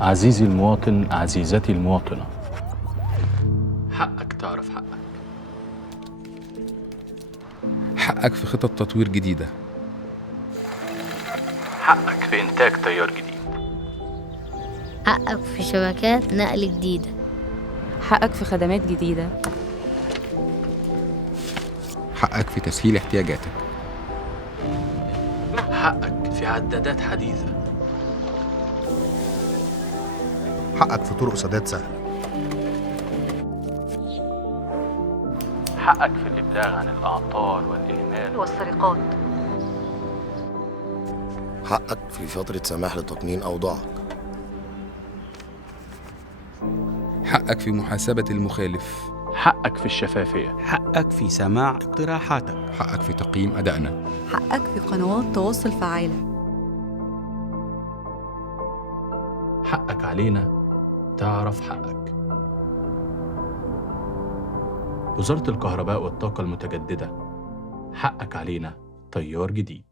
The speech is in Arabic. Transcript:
عزيزي المواطن، عزيزتي المواطنة، حقك تعرف حقك. حقك في خطط تطوير جديدة. حقك في إنتاج تيار جديد. حقك في شبكات نقل جديدة. حقك في خدمات جديدة. حقك في تسهيل احتياجاتك. حقك في عدادات حديثة. حقك في طرق سداد سهل. حقك في الإبلاغ عن الأعطال والإهمال والسرقات. حقك في فترة سماح لتقنين أوضاعك. حقك في محاسبة المخالف. حقك في الشفافية. حقك في سماع اقتراحاتك. حقك في تقييم أدائنا. حقك في قنوات تواصل فعالة. حقك علينا تعرف حقك. وزارة الكهرباء والطاقة المتجددة، حقك علينا تيار جديد.